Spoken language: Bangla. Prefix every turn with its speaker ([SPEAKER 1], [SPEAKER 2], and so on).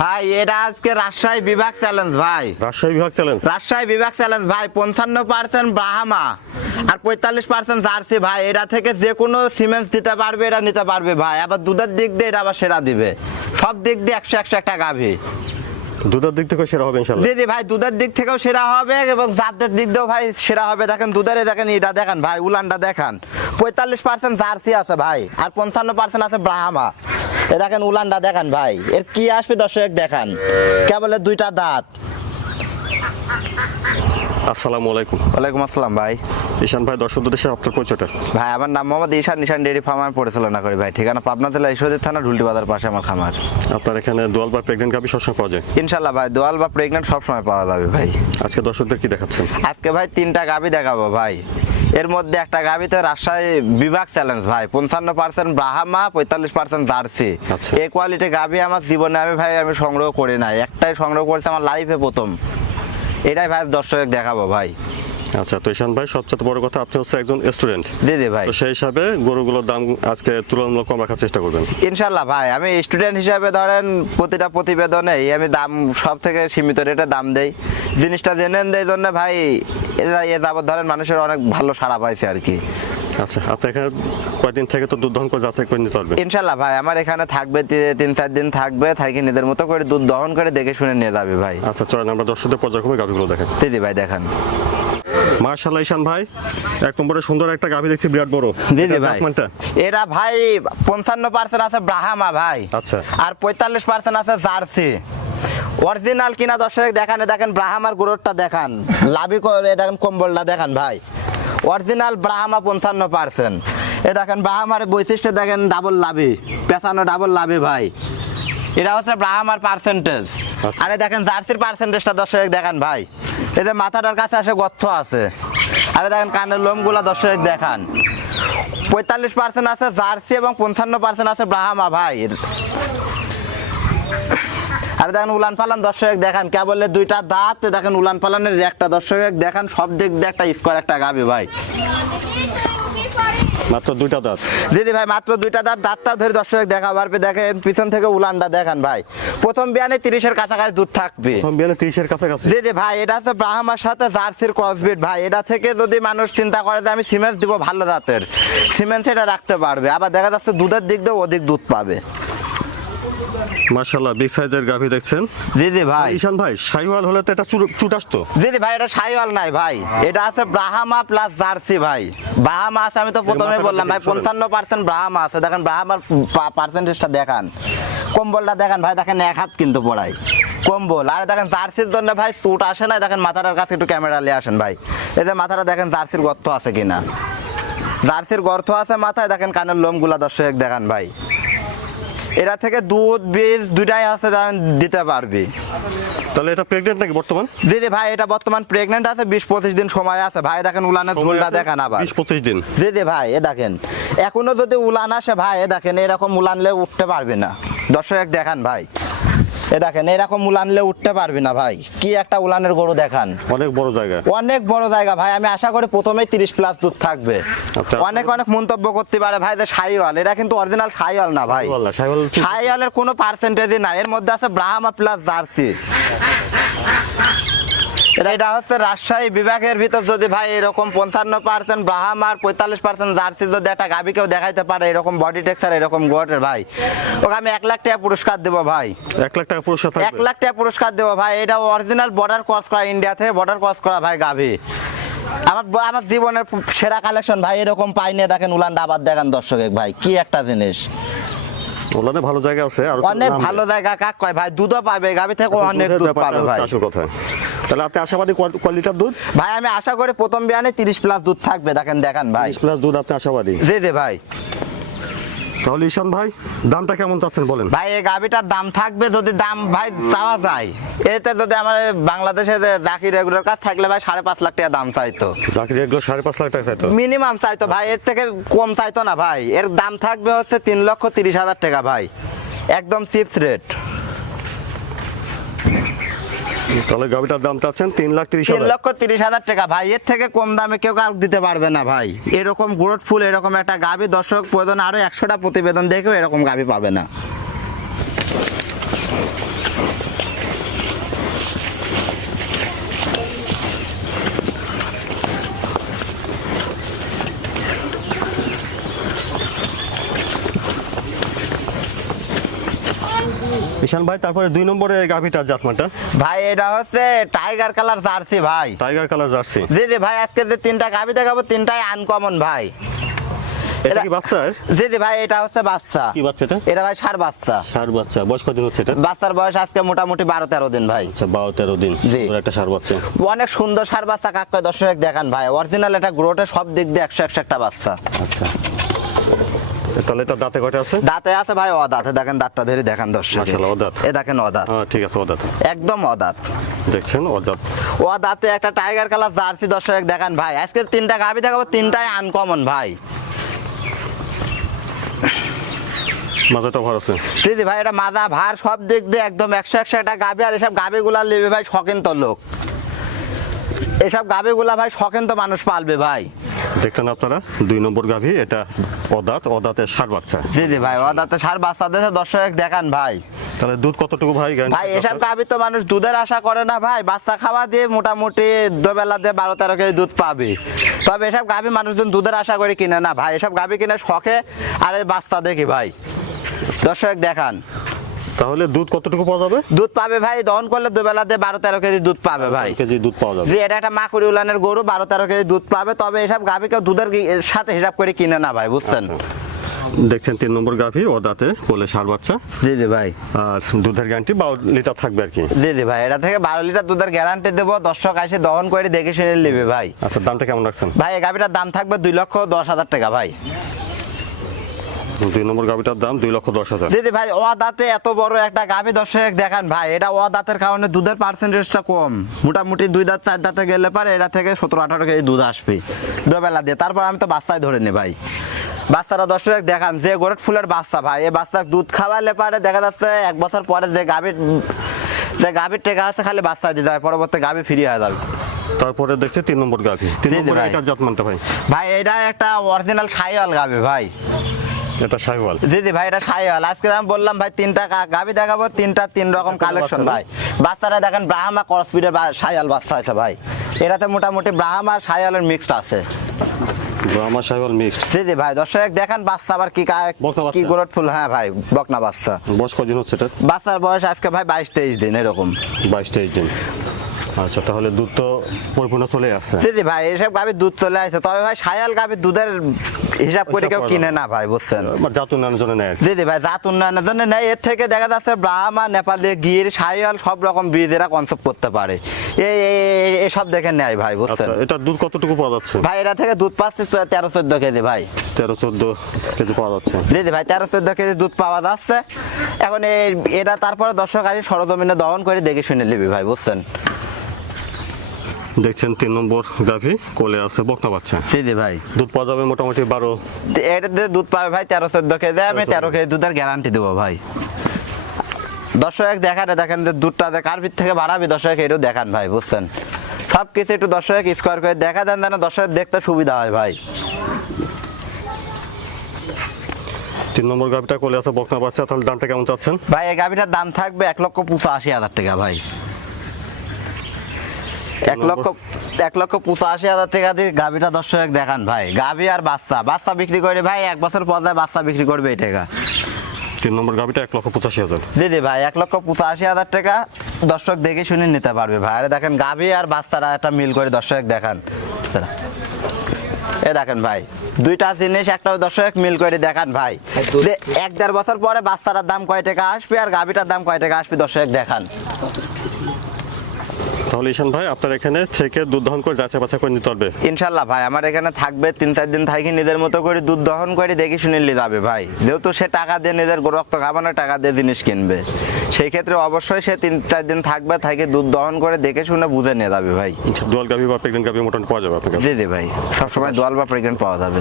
[SPEAKER 1] ভাই এটা আজকে রাজশাহী বিভাগ চ্যালেঞ্জ ভাই।
[SPEAKER 2] রাজশাহী বিভাগ চ্যালেঞ্জ
[SPEAKER 1] রাজশাহী বিভাগ চ্যালেঞ্জ ভাই পঞ্চান্ন পার্সেন্ট ব্রাহ্মা আর পঁয়তাল্লিশ পার্সেন্ট জার্সি ভাই। এটা থেকে যে কোনো সিমেন্স দিতে পারবে এটা নিতে পারবে ভাই। আবার দুধের দিক দিয়ে এটা আবার সেরা দিবে। সব দিক দিয়ে একশো একশো একটা গাভী।
[SPEAKER 2] দুধের দিক থেকে সেরা হবে ইনশাল্লাহ
[SPEAKER 1] জি জি ভাই দুধের দিক থেকেও সেরা হবে এবং জাতের দিক দিয়েও ভাই সেরা হবে। দেখেন দুধের দেখেন এটা দেখেন ভাই উলানটা দেখান। পঁয়তাল্লিশ পার্সেন্ট জার্সি আছে ভাই আর পঞ্চান্ন পার্সেন্ট আছে ব্রাহ্মা এ দেখেন উলানটা দেখান ভাই। এর কি আসবে দর্শক দেখান। কেবলের দুইটা দাঁত।
[SPEAKER 2] আসসালামু আলাইকুম।
[SPEAKER 1] ওয়ালাইকুম আসসালাম ভাই।
[SPEAKER 2] ঈশান ভাই দর্শক দেশে আপনার পরিচয়টা।
[SPEAKER 1] ভাই আমার নাম মোহাম্মদ ঈশান নিশান ডেয়ারি ফার্ম আমি পরিচালনা করি ভাই। ঠিকানা পাবনা জেলা ঈশ্বরদী থানা ঢুলটি বাজার পাশে আমার খামার।
[SPEAKER 2] আপনার এখানে দোয়াল বা প্রেগনেন্ট গাভি সবসময় পাওয়া যায়?
[SPEAKER 1] ইনশাল্লাহ ভাই দোয়াল বা প্রেগনেন্ট সবসময় পাওয়া যাবে ভাই।
[SPEAKER 2] আজকে দর্শকদের কি দেখাচ্ছেন?
[SPEAKER 1] আজকে ভাই তিনটা গাবি দেখাবো ভাই। এর মধ্যে একটা গাবিতে রাজশাহী বিভাগ চ্যালেঞ্জ ভাই। পঞ্চান্ন পার্সেন্ট ব্রাহ্মা পঁয়তাল্লিশ পার্সেন্ট জার্সি।
[SPEAKER 2] এ
[SPEAKER 1] এই কোয়ালিটি গাভি আমার জীবনে আমি ভাই আমি সংগ্রহ করি নাই। একটাই সংগ্রহ করেছি আমার লাইফে প্রথম। এটাই ভাই দর্শক দেখাবো ভাই।
[SPEAKER 2] আচ্ছা তো ঈশান ভাই সবচেয়ে বড় কথা আপনি হচ্ছে একজন স্টুডেন্ট
[SPEAKER 1] জি জি ভাই।
[SPEAKER 2] তো সেই হিসাবে গরুগুলোর দাম আজকে তুলনামূলক কম রাখার চেষ্টা করবেন।
[SPEAKER 1] ভাই আমি স্টুডেন্ট হিসাবে ধরেন প্রতিটা আমি দাম সব থেকে সীমিত রেটে দাম দেই। জিনিসটা জেনে দেই জন্য ভাই এ- ধরেন মানুষের অনেক ভালো সাড়া পাইছে আর কি।
[SPEAKER 2] আচ্ছা আপনি এখানে কয়দিন থেকে তো দুধ দহন করে যাচাই করে নিতে পারবেন?
[SPEAKER 1] ইনশাল্লাহ ভাই আমার এখানে থাকবে তিন চার দিন থাকবে থাকি নিজের মতো করে দুধ দহন করে দেখে শুনে নিয়ে যাবে ভাই।
[SPEAKER 2] আচ্ছা চলেন আমরা দর্শকদের পর্যায়ক্রমে গাভিগুলো দেখেন
[SPEAKER 1] জি ভাই দেখান।
[SPEAKER 2] মার্শাল্লাহ ঈশান ভাই এক নম্বরে সুন্দর একটা গাভি দেখছি বিরাট বড়।
[SPEAKER 1] জি জি
[SPEAKER 2] এটা
[SPEAKER 1] ভাই? এরা ভাই পঞ্চান্ন পার্সেন্ট আছে ব্রাহামা ভাই।
[SPEAKER 2] আচ্ছা।
[SPEAKER 1] আর পঁয়তাল্লিশ পার্সেন্ট আছে জার্সি। অরিজিনাল কিনা দর্শক দেখান দেখেন ব্রাহামার গ্রোথটা দেখান। লাভি করে দেখেন কম্বলটা দেখান ভাই। অরিজিনাল ব্রাহামা পঞ্চান্ন পার্সেন্ট এ দেখেন ব্রাহামার বৈশিষ্ট্য দেখেন ডাবল লাভি। পেছানো ডাবল লাভি ভাই। এটা হচ্ছে ব্রাহামার পার্সেন্টেজ
[SPEAKER 2] আচ্ছা।
[SPEAKER 1] আরে দেখেন জার্সির পার্সেন্টেজটা দর্শক দেখান ভাই। যে মাথাটার কাছে আসে গর্থ আছে। আরে দেখেন কানের লোমগুলা দর্শক দেখান। পঁয়তাল্লিশ পার্সেন্ট আছে জার্সি এবং পঞ্চান্ন পার্সেন্ট আছে ব্রাহামা ভাই আরে দেখেন উলান পালান দর্শক দেখান কেবলের দুইটা দাঁত? দেখেন উলান পালানের একটা দর্শক দেখান, সব দিক দিয়ে একটা স্কোয়ার একটা গাবি ভাই।
[SPEAKER 2] মাত্র দুইটা দাঁত।
[SPEAKER 1] দিদি ভাই মাত্র দুইটা দাঁত দাঁতটা ধরে দর্শক দেখা পারবে দেখেন পিছন থেকে উলানটা দেখেন ভাই। প্রথম বিয়ানে তিরিশের কাছাকাছি দুধ থাকবে।
[SPEAKER 2] প্রথম বিয়ানে তিরিশের কাছাকাছি।
[SPEAKER 1] দিদি ভাই এটা হচ্ছে ব্রাহ্মার সাথে জার্সির ক্রসবিট ভাই। এটা থেকে যদি মানুষ চিন্তা করে যে আমি সিমেন্স দিব ভালো দাঁতের সিমেন্স এটা রাখতে পারবে। আবার দেখা যাচ্ছে দুধের দিক দিয়েও অধিক দুধ পাবে।
[SPEAKER 2] বিগ সাইজের গাভি দেখছেন?
[SPEAKER 1] জি জি ভাই।
[SPEAKER 2] ঈশান ভাই হলে তো এটা চুট আসতো
[SPEAKER 1] জি জি ভাই এটা সাইওয়াল নাই ভাই। এটা আছে ব্রাহ্মা প্লাস জার্সি ভাই। ব্রাহ্মা আছে আমি তো প্রথমে বললাম ভাই পঞ্চান্ন পার্সেন্ট ব্রাহ্মা আছে। দেখেন ব্রাহ্মার পার্সেন্টেজটা দেখান। কম্বলটা দেখেন ভাই দেখেন এক হাত কিন্তু পড়াই কম্বল। আর দেখেন জার্সির জন্য ভাই স্যুট আসে না দেখেন মাথাটার কাছে একটু ক্যামেরা নিয়ে আসেন ভাই। যে মাথাটা দেখেন জার্সির গর্ত আছে কিনা। জার্সির গর্ত আছে মাথায়। দেখেন কানের লোমগুলা দর্শক দেখান ভাই। এরা থেকে দুধ বীজ দুইটাই আছে দিতে পারবি।
[SPEAKER 2] তাহলে এটা প্রেগনেন্ট নাকি বর্তমান?
[SPEAKER 1] জি জি ভাই এটা বর্তমান প্রেগনেন্ট আছে বিশ পঁচিশ দিন সময় আছে। ভাই দেখেন উলানের ঝোলটা দেখেন আবার।
[SPEAKER 2] বিশ পঁচিশ দিন।
[SPEAKER 1] জি জি ভাই এ দেখেন। এখনও যদি উলান আসে ভাই এ দেখেন এরকম উলানলে উঠতে পারবে না। দর্শক দেখান ভাই। এ দেখেন এরকম উলানলে উঠতে পারবি না ভাই। কি একটা উলানের গরু দেখান।
[SPEAKER 2] অনেক বড় জায়গা।
[SPEAKER 1] অনেক বড় জায়গা ভাই আমি আশা করি প্রথমেই তিরিশ প্লাস দুধ থাকবে।
[SPEAKER 2] আচ্ছা।
[SPEAKER 1] অনেক অনেক মন্তব্য করতে পারে ভাই যে সাইওয়াল এটা কিন্তু অরিজিনাল সাইওয়াল না ভাই। সাইওয়ালের কোনো পার্সেন্টেজই নাই এর মধ্যে আছে ব্রাহ্মা প্লাস জার্সি এটা হচ্ছে রাজশাহী বিভাগের ভিতর যদি ভাই এরকম পঞ্চান্ন পার্সেন্ট ব্রাহাম আর পঁয়তাল্লিশ পার্সেন্ট জার্সি যদি একটা গাবিকেও দেখাইতে পারে এরকম বডি টেক্সচার এরকম গোটের ভাই ওকে আমি এক লাখ টাকা পুরস্কার দেবো ভাই।
[SPEAKER 2] এক লাখ টাকা পুরস্কার
[SPEAKER 1] এক লাখ টাকা পুরস্কার দেবো ভাই এটা অরিজিনাল বর্ডার ক্রস করা ইন্ডিয়া থেকে বর্ডার ক্রস করা ভাই গাভি। আমার আমার জীবনের সেরা কালেকশন ভাই এরকম পাইনি দেখেন উলান আবার দেখেন দর্শক ভাই কি একটা জিনিস।
[SPEAKER 2] ওলানে ভালো জায়গা আছে আর
[SPEAKER 1] অনেক ভালো জায়গা কাক কয় ভাই দুধও পাবে গাভি থেকে অনেক দুধ পাবে ভাই।
[SPEAKER 2] কথা। তাহলে আপনি আশাবাদী কয়- কয় দুধ?
[SPEAKER 1] ভাই আমি আশা করি প্রথম বিয়ানে তিরিশ প্লাস দুধ থাকবে দেখেন দেখান ভাই।
[SPEAKER 2] বিশ প্লাস দুধ আপনি আশাবাদী?
[SPEAKER 1] জি জি ভাই।
[SPEAKER 2] তাহলে ঈশান ভাই দামটা কেমন চাচ্ছেন বলেন?
[SPEAKER 1] ভাই এই গাভিটার দাম থাকবে যদি দাম ভাই চাওয়া যায়। এতে যদি আমার বাংলাদেশে যে জাকির রেগুলার কাছ থাকলে ভাই সাড়ে পাঁচ লাখ টাকা দাম চাইতো।
[SPEAKER 2] চাকরি রেগুলার সাড়ে পাঁচ লাখ টাকা চাইতো?
[SPEAKER 1] মিনিমাম চাইতো ভাই এর থেকে কম চাইতো না ভাই। এর দাম থাকবে হচ্ছে তিন লক্ষ তিরিশ হাজার টাকা ভাই। একদম চিপস রেট।
[SPEAKER 2] তাহলে গাভিটার দাম চাচ্ছেন তিন লাখ তিরিশ
[SPEAKER 1] তিন লক্ষ তিরিশ হাজার টাকা। ভাই, এর থেকে কম দামে কেউ কাউ দিতে পারবে না ভাই। এরকম গ্রোথ ফুল, এরকম একটা গাবি, দর্শক প্রয়োজন আরও একশোটা প্রতিবেদন দেখেও এরকম গাবি পাবে না।
[SPEAKER 2] ঈশান ভাই তারপরে দুই নম্বরে গাভিটা জাতমানটা
[SPEAKER 1] ভাই এটা হচ্ছে টাইগার কালার জার্সি ভাই।
[SPEAKER 2] টাইগার কালার জার্সি
[SPEAKER 1] জি জি ভাই আজকে যে তিনটা গাভি দেখাবো তিনটাই আনকমন ভাই।
[SPEAKER 2] এটা
[SPEAKER 1] এটা-
[SPEAKER 2] কি বাচ্চার?
[SPEAKER 1] জি জি ভাই এটা হচ্ছে বাচ্চা।
[SPEAKER 2] কি বাচ্চা এটা?
[SPEAKER 1] এটা ভাই সার বাচ্চা।
[SPEAKER 2] বয়স হচ্ছে এটা?
[SPEAKER 1] বাচ্চার বয়স আজকে মোটামুটি বারো তেরো দিন ভাই।
[SPEAKER 2] আচ্ছা বারো তেরো দিন।
[SPEAKER 1] জি।
[SPEAKER 2] একটা বাচ্চা।
[SPEAKER 1] অনেক সুন্দর সার বাচ্চা কাকা দর্শক দেখান ভাই। অরিজিনাল এটা গ্রোটে সব দিক দিয়ে একশো একশো একটা বাচ্চা।
[SPEAKER 2] আচ্ছা। তাহলে এটা দাঁতে কয়টা আছে?
[SPEAKER 1] দাঁতে আছে ভাই ও দাঁতে দেখেন দাঁতটা ধরে দেখান দর্শক।
[SPEAKER 2] মাশাআল্লাহ, অদাঁত।
[SPEAKER 1] এ দেখেন অদাঁত।
[SPEAKER 2] হ্যাঁ ঠিক আছে ও দাঁত
[SPEAKER 1] একদম অদাঁত।
[SPEAKER 2] দেখছেন ও দাঁত
[SPEAKER 1] ও দাঁতে একটা টাইগার কালার জার্সি দর্শক দেখান ভাই। আজকে তিনটা গাভি দেখাবো তিনটাই আনকমন ভাই।
[SPEAKER 2] মাজাটা ভর আছে।
[SPEAKER 1] দিদি ভাই এটা মাজা ভার সব দিক দিয়ে একদম একশো একশো একটা গাভি। আর এসব গাভিগুলা নেবে ভাই শখেন তো লোক। এসব গাভিগুলা ভাই শখেন তো মানুষ পালবে ভাই।
[SPEAKER 2] দেখলেন আপনারা দুই নম্বর গাভি এটা অদাঁত অদাঁতের সার বাচ্চা।
[SPEAKER 1] জি জি ভাই ও দাঁতে সার বাচ্চা দেশে দর্শক দেখান ভাই।
[SPEAKER 2] তাহলে দুধ কতটুকু ভাই
[SPEAKER 1] ভাই এসব গাভি তো মানুষ দুধের আশা করে না ভাই। বাচ্চা খাওয়া দিয়ে মোটামুটি দুবেলা দিয়ে বারো তেরো কেজি দুধ পাবে। তবে এসব গাভি মানুষজন দুধের আশা করে কিনে না ভাই। এসব গাভি কিনে শখে আর এই বাচ্চা দেখি ভাই। দর্শক দেখান।
[SPEAKER 2] তাহলে দুধ কতটুকু পাওয়া যাবে?
[SPEAKER 1] দুধ পাবে ভাই দহন করলে দুবেলা দিয়ে বারো তেরো কেজি দুধ পাবে ভাই।
[SPEAKER 2] কেজি দুধ পাওয়া যাবে।
[SPEAKER 1] যে এটা একটা মাকুড়ি উলানের গরু বারো তেরো কেজি দুধ পাবে। তবে এসব গাভি কেউ দুধের সাথে হিসাব করে কিনে না ভাই বুঝছেন?
[SPEAKER 2] আচ্ছা। দেখছেন তিন নম্বর গাভি ও দাঁতে বলে সার বাচ্চা।
[SPEAKER 1] জি জি ভাই।
[SPEAKER 2] আর দুধের গ্যারান্টি বারো লিটার থাকবে আর কি।
[SPEAKER 1] জি জি ভাই এটা থেকে বারো লিটার দুধের গ্যারান্টি দেবো। দর্শক আসে দহন করে দেখে শুনে নেবে ভাই।
[SPEAKER 2] আচ্ছা দামটা কেমন রাখছেন?
[SPEAKER 1] ভাই এই গাভিটার দাম থাকবে দুই লক্ষ দশ হাজার টাকা ভাই।
[SPEAKER 2] দুই নম্বর গাভিটার দাম দুই লক্ষ দশ হাজার।
[SPEAKER 1] দিদি ভাই ও দাঁতে এত বড় একটা গাভি দর্শক দেখান ভাই এটা ও দাঁতের কারণে দুধের পার্সেন্টেজটা কম। মোটামুটি দুই দাঁত চার দাঁতে গেলে পারে এটা থেকে সতেরো আঠারো কেজি দুধ আসবে দুবেলা দিয়ে। তারপর আমি তো বাচ্চায় ধরে নি ভাই। বাচ্চারা দর্শক দেখান যে গোরট ফুলের বাচ্চা ভাই এই বাচ্চা দুধ খাওয়ালে পারে দেখা যাচ্ছে এক বছর পরে যে গাভীর যে গাভীর টেকা আছে খালি বাচ্চা দিয়ে যায় পরবর্তী গাভী ফিরে হয়ে যাবে।
[SPEAKER 2] তারপরে দেখছি তিন নম্বর গাভি। তিন নম্বর। এটা জাতমানটা ভাই।
[SPEAKER 1] ভাই এটা একটা অরিজিনাল সাইওয়াল গাভী ভাই।
[SPEAKER 2] এটা সাইওয়াল
[SPEAKER 1] জি জি ভাই এটা সাইওয়াল আজকে আমি বললাম ভাই তিনটা গা- গাভী দেখাবো তিনটা তিন রকম কালেকশন ভাই। বাচ্চারা দেখেন ব্রাহ্মা করসপিডের সাইয়াল বাচ্চা আছে ভাই। এটাতে মোটামুটি ব্রাহ্মা আর সাইয়ালের মিক্সড আছে।
[SPEAKER 2] আমার সাইওয়াল মিক্সড
[SPEAKER 1] জি জি ভাই দর্শক দেখেন বাচ্চা আবার কি কা-? গোরট ফুল হ্যাঁ ভাই বকনা বাচ্চা।
[SPEAKER 2] বয়স কদিন হচ্ছে এটা?
[SPEAKER 1] বাচ্চার বয়স আজকে ভাই বাইশ তেইশ দিন এরকম।
[SPEAKER 2] বাইশ তেইশ দিন। আচ্ছা তাহলে দুধ তো পরিপূর্ণ চলে আসছে।
[SPEAKER 1] জি ভাই এসব দুধ চলে আসে তবে ভাই সায়াল দুধের হিসাব করে কেউ কিনে না ভাই বুঝছেন?
[SPEAKER 2] জাত উন্নয়নের জন্য নেয়। আর
[SPEAKER 1] জি জি ভাই জাত উন্নয়নের জন্য নেই এর থেকে দেখা যাচ্ছে ব্রাহ্মা নেপালি গির সাইয়াল সব রকম বীজ এরা কনসেপ্ট করতে পারে। এই দেখে নেয় ভাই বুঝছেন?
[SPEAKER 2] আচ্ছা এটা দুধ কতটুকু পাওয়া যাচ্ছে?
[SPEAKER 1] ভাই এটা থেকে দুধ পাচ্ছে তেরো চোদ্দ কেজি ভাই।
[SPEAKER 2] তেরো চোদ্দ কেজি পাওয়া যাচ্ছে।
[SPEAKER 1] জি জি ভাই তেরো চোদ্দ কেজি দুধ পাওয়া যাচ্ছে। এখন এই- এটা তারপরে দর্শক আসে সরজমিনে দহন করে দেখে শুনে নিবি ভাই বুঝছেন?
[SPEAKER 2] দেখছেন তিন নম্বর গাভি কোলে আছে বকনা বাচ্চা।
[SPEAKER 1] জি জি ভাই।
[SPEAKER 2] দুধ পাওয়া যাবে মোটামুটি বারো।
[SPEAKER 1] এটাতে দুধ পাবে ভাই তেরো চোদ্দ কেজি আমি তেরো কেজি দুধের গ্যারান্টি দেবো ভাই। দর্শক দেখান দেখেন যে দুধটা যে কার ভিত থেকে বাড়াবি দর্শক এটাও দেখান ভাই বুঝছেন? সব কিছু একটু দর্শক স্কোয়ার করে দেখা দেন যেন দর্শক দেখতে সুবিধা হয় ভাই।
[SPEAKER 2] তিন নম্বর গাভিটা কোলে আছে বকনা বাচ্চা তাহলে দামটা কেমন চাচ্ছেন?
[SPEAKER 1] ভাই এই গাভিটার দাম থাকবে এক লক্ষ পঁচাশি হাজার টাকা ভাই। এক লক্ষ এক লক্ষ পঁচাশি হাজার টাকা দিয়ে গাভিটা দর্শক দেখান ভাই। গাভি আর বাচ্চা। বাচ্চা বিক্রি করে ভাই এক বছর পর যায় বাচ্চা বিক্রি করবে এই টাকা।
[SPEAKER 2] তিন নম্বর গাভিটা এক লক্ষ পঁচাশি হাজার।
[SPEAKER 1] জি জি ভাই এক লক্ষ পঁচাশি হাজার টাকা দর্শক দেখে শুনে নিতে পারবে ভাই। আরে দেখেন গাভি আর বাচ্চারা একটা মিল করে দর্শক দেখান। এ দেখেন ভাই দুইটা জিনিস একটা দর্শক মিল করে দেখান ভাই। এক দেড় বছর পরে বাচ্চাটার দাম কয় টাকা আসবে আর গাভিটার দাম কয় টাকা আসবে দর্শক দেখান।
[SPEAKER 2] তাহলে ঈশান ভাই আপনার এখানে থেকে দুধ দহন করে যাচাই বাছাই করে নিতে পারবে?
[SPEAKER 1] ইনশাল্লাহ ভাই আমার এখানে থাকবে তিন চার দিন থাকি নিজের মতো করে দুধ দহন করে দেখি শুনে নিয়ে যাবে ভাই। যেহেতু সে টাকা দিয়ে নিজের রক্ত খাবানোর টাকা দিয়ে জিনিস কিনবে। সেই ক্ষেত্রে অবশ্যই সে তিন চার দিন থাকবে থাকি দুধ দহন করে দেখে শুনে বুঝে নিয়ে যাবে ভাই।
[SPEAKER 2] দোয়াল গাভি বা প্রেগনেন্ট গাভি মোটামুটি পাওয়া যাবে আপনার
[SPEAKER 1] জি জি ভাই সবসময় দোয়াল বা প্রেগনেন্ট পাওয়া যাবে।